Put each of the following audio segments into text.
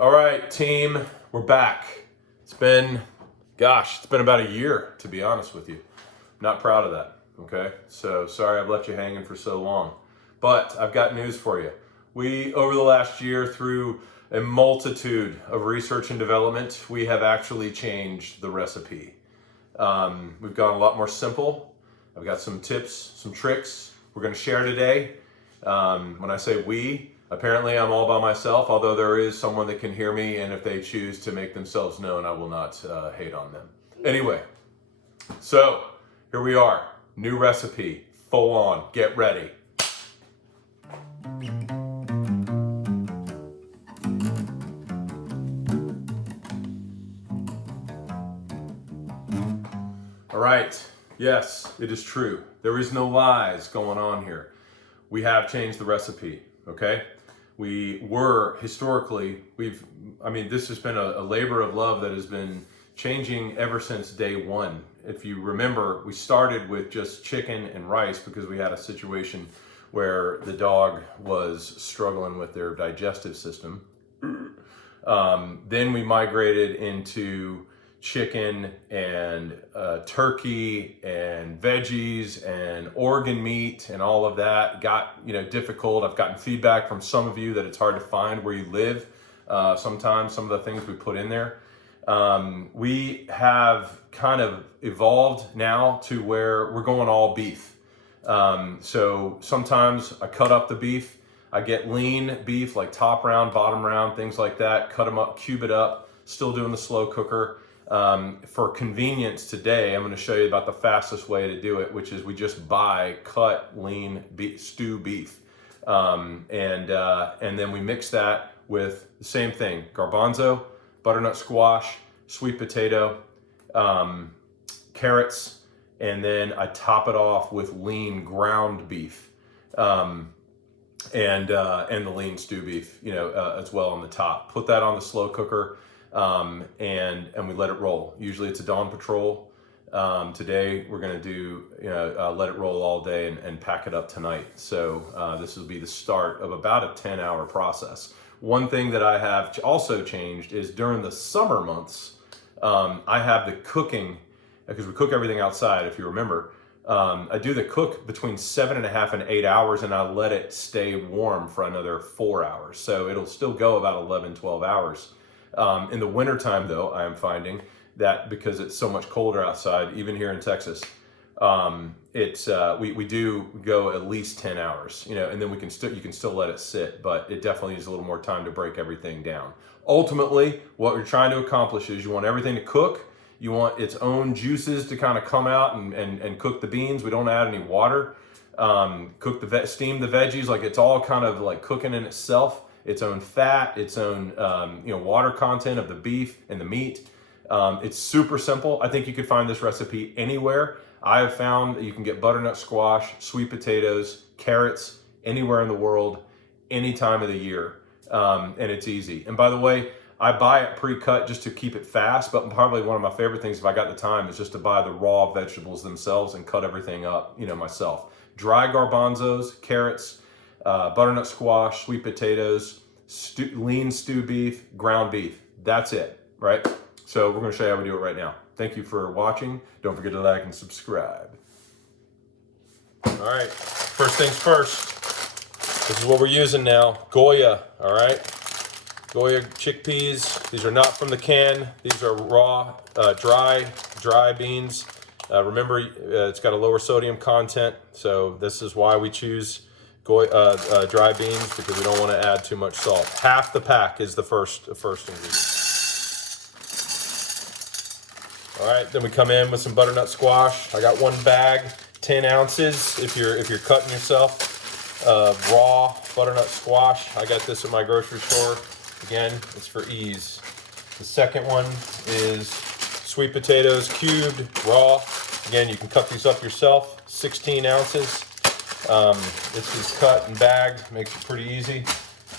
All right, team, we're back. It's been about a year, to be honest with you. Not proud of that, okay? So sorry I've left you hanging for so long. But I've got news for you. We, over the last year, through a multitude of research and development, we have actually changed the recipe. We've gone a lot more simple. I've got some tips, some tricks we're gonna share today. When I say we, apparently I'm all by myself, although there is someone that can hear me, and if they choose to make themselves known, I will not hate on them. Anyway, so here we are, new recipe, full on, get ready. All right, yes, it is true. There is no lies going on here. We have changed the recipe, okay? We were historically, this has been a labor of love that has been changing ever since day one. If you remember, we started with just chicken and rice because we had a situation where the dog was struggling with their digestive system. Then we migrated into chicken and turkey and veggies and organ meat, and all of that got difficult. I've gotten feedback from some of you that it's hard to find where you live. Sometimes some of the things we put in there. We have kind of evolved now to where we're going all beef. So sometimes I cut up the beef. I get lean beef, like top round, bottom round, things like that. Cut them up, cube it up. Still doing the slow cooker. For convenience today, I'm going to show you about the fastest way to do it, which is we just buy cut lean stew beef, and then we mix that with the same thing: garbanzo, butternut squash, sweet potato, carrots, and then I top it off with lean ground beef, and the lean stew beef, as well on the top. Put that on the slow cooker. And we let it roll. Usually it's a dawn patrol. Today we're going to do, let it roll all day and pack it up tonight. So this will be the start of about a 10-hour process. One thing that I have also changed is during the summer months, I have the cooking, because we cook everything outside, if you remember. I do the cook between 7.5 and 8 hours, and I let it stay warm for another 4 hours. So it'll still go about 11, 12 hours. In the wintertime, though, I am finding that because it's so much colder outside, even here in Texas, we do go at least 10 hours, and then you can still let it sit, but it definitely needs a little more time to break everything down. Ultimately, what we're trying to accomplish is you want everything to cook. You want its own juices to kind of come out and cook the beans. We don't add any water. Steam the veggies, like it's all kind of like cooking in itself. Its own fat, its own water content of the beef and the meat. It's super simple. I think you could find this recipe anywhere. I have found that you can get butternut squash, sweet potatoes, carrots anywhere in the world, any time of the year, and it's easy. And by the way, I buy it pre-cut just to keep it fast, but probably one of my favorite things, if I got the time, is just to buy the raw vegetables themselves and cut everything up, myself. Dry garbanzos, carrots, butternut squash, sweet potatoes, lean stew beef, ground beef. That's it, right? So we're going to show you how we do it right now. Thank you for watching. Don't forget to like and subscribe. All right, first things first. This is what we're using now. Goya, all right? Goya chickpeas. These are not from the can. These are raw, dry beans. Remember, it's got a lower sodium content, so this is why we choose dry beans, because we don't want to add too much salt. Half the pack is the first ingredient. All right, then we come in with some butternut squash. I got one bag, 10 ounces. If you're cutting yourself raw butternut squash, I got this at my grocery store. Again, it's for ease. The second one is sweet potatoes, cubed, raw. Again, you can cut these up yourself, 16 ounces. This is cut and bagged, makes it pretty easy.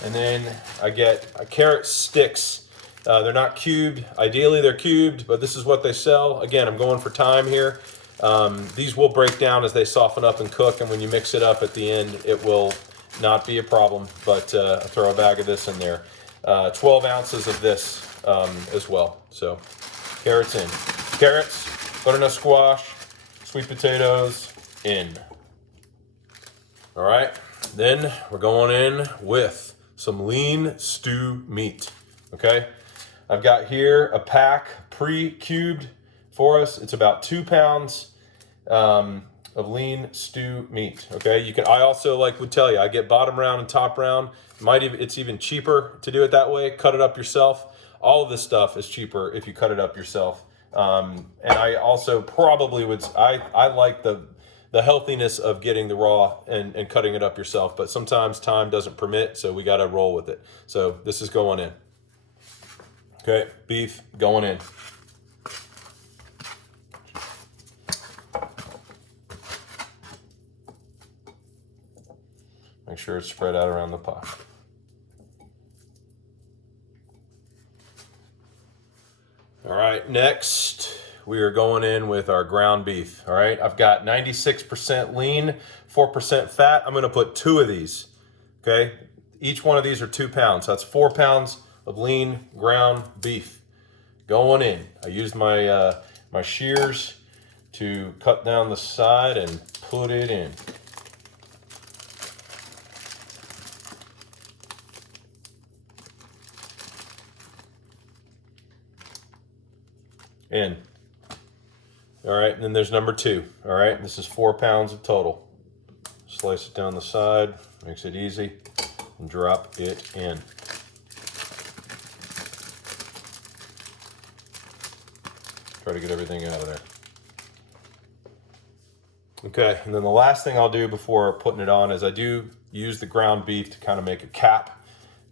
And then I get carrot sticks. They're not cubed. Ideally, they're cubed, but this is what they sell. Again, I'm going for time here. These will break down as they soften up and cook, and when you mix it up at the end, it will not be a problem, but I throw a bag of this in there. 12 ounces of this as well. So carrots in. Carrots, butternut squash, sweet potatoes in. All right, then we're going in with some lean stew meat, okay? I've got here a pack pre-cubed for us. It's about 2 pounds of lean stew meat, okay? I also would tell you, I get bottom round and top round. It's even cheaper to do it that way. Cut it up yourself. All of this stuff is cheaper if you cut it up yourself. And I also probably would, I like the healthiness of getting the raw and cutting it up yourself, but sometimes time doesn't permit, so we gotta roll with it. So this is going in. Okay, beef going in. Make sure it's spread out around the pot. All right, next we are going in with our ground beef. All right, I've got 96% lean, 4% fat. I'm gonna put 2 of these, okay? Each one of these are 2 pounds. So that's 4 pounds of lean ground beef going in. I used my my shears to cut down the side and put it in. In. All right, and then there's number 2. All right, this is 4 pounds of total. Slice it down the side, makes it easy, and drop it in. Try to get everything out of there. Okay, and then the last thing I'll do before putting it on is I do use the ground beef to kind of make a cap,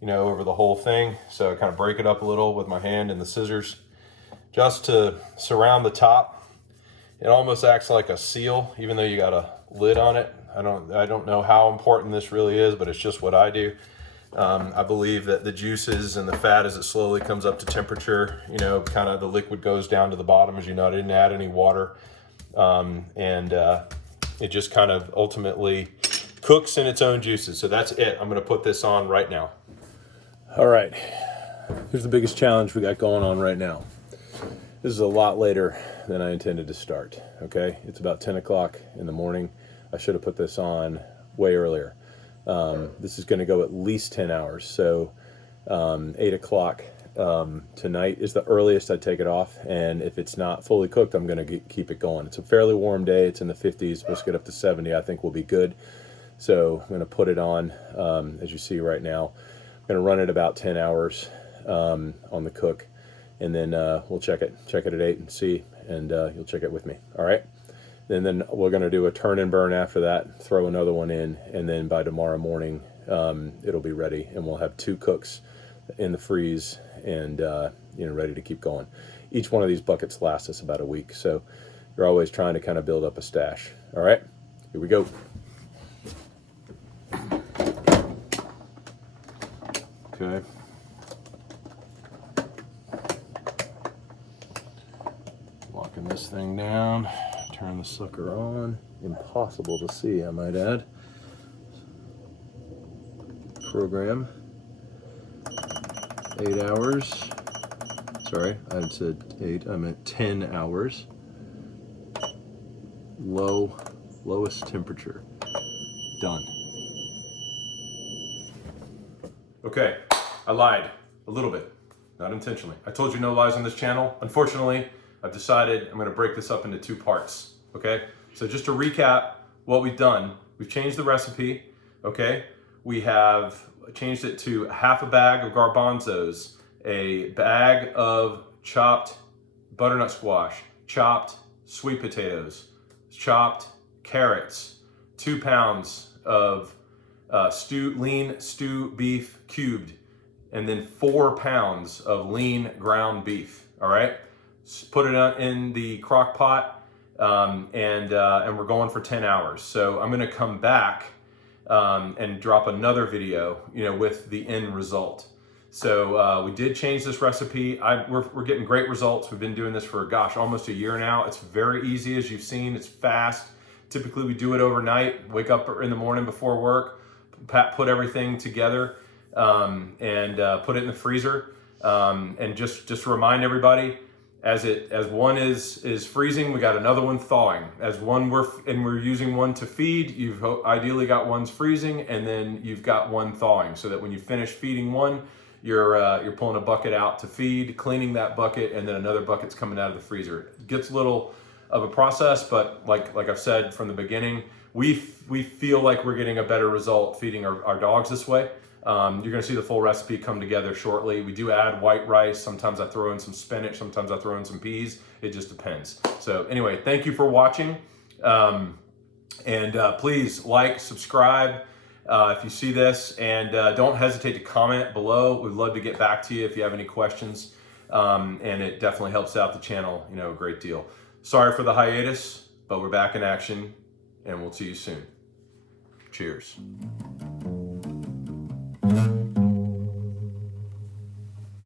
over the whole thing. So I kind of break it up a little with my hand and the scissors, just to surround the top. It almost acts like a seal, even though you got a lid on it. I don't know how important this really is, but it's just what I do. I believe that the juices and the fat, as it slowly comes up to temperature, kind of the liquid goes down to the bottom. As you know, I didn't add any water. It just kind of ultimately cooks in its own juices. So that's it. I'm going to put this on right now. All right. Here's the biggest challenge we got going on right now. This is a lot later than I intended to start, okay? It's about 10 o'clock in the morning. I should have put this on way earlier. This is gonna go at least 10 hours. So 8 o'clock tonight is the earliest I take it off. And if it's not fully cooked, I'm gonna keep it going. It's a fairly warm day. It's in the 50s, let's get up to 70. I think we'll be good. So I'm gonna put it on, as you see right now. I'm gonna run it about 10 hours on the cook. And then we'll check it at 8 and see, and you'll check it with me, all right? And then we're gonna do a turn and burn after that, throw another one in, and then by tomorrow morning, it'll be ready, and we'll have 2 cooks in the freeze and ready to keep going. Each one of these buckets lasts us about a week, so you're always trying to kind of build up a stash, all right? Here we go. Okay. Locking this thing down, turn the sucker on. Impossible to see, I might add. Program. 8 hours. Sorry, I said 8, I meant 10 hours. Lowest temperature. Done. Okay, I lied a little bit, not intentionally. I told you no lies on this channel. Unfortunately, I've decided I'm gonna break this up into 2 parts, okay? So just to recap what we've done, we've changed the recipe, okay? We have changed it to half a bag of garbanzos, a bag of chopped butternut squash, chopped sweet potatoes, chopped carrots, 2 pounds of lean stew beef cubed, and then 4 pounds of lean ground beef, all right? Put it in the crock pot, and we're going for 10 hours. So I'm gonna come back and drop another video, with the end result. So we did change this recipe. We're getting great results. We've been doing this for, almost a year now. It's very easy, as you've seen. It's fast. Typically we do it overnight, wake up in the morning before work, put everything together, and put it in the freezer. And just to remind everybody, as one is freezing, we got another one thawing. As we're using one to feed, you've ideally got one's freezing, and then you've got one thawing, so that when you finish feeding one, you're pulling a bucket out to feed, cleaning that bucket, and then another bucket's coming out of the freezer. It gets a little of a process, but like I've said from the beginning, we feel like we're getting a better result feeding our dogs this way. You're going to see the full recipe come together shortly. We do add white rice. Sometimes I throw in some spinach. Sometimes I throw in some peas. It just depends. So anyway, thank you for watching. Please like, subscribe if you see this, and don't hesitate to comment below. We'd love to get back to you if you have any questions. And it definitely helps out the channel, a great deal. Sorry for the hiatus, but we're back in action, and we'll see you soon. Cheers.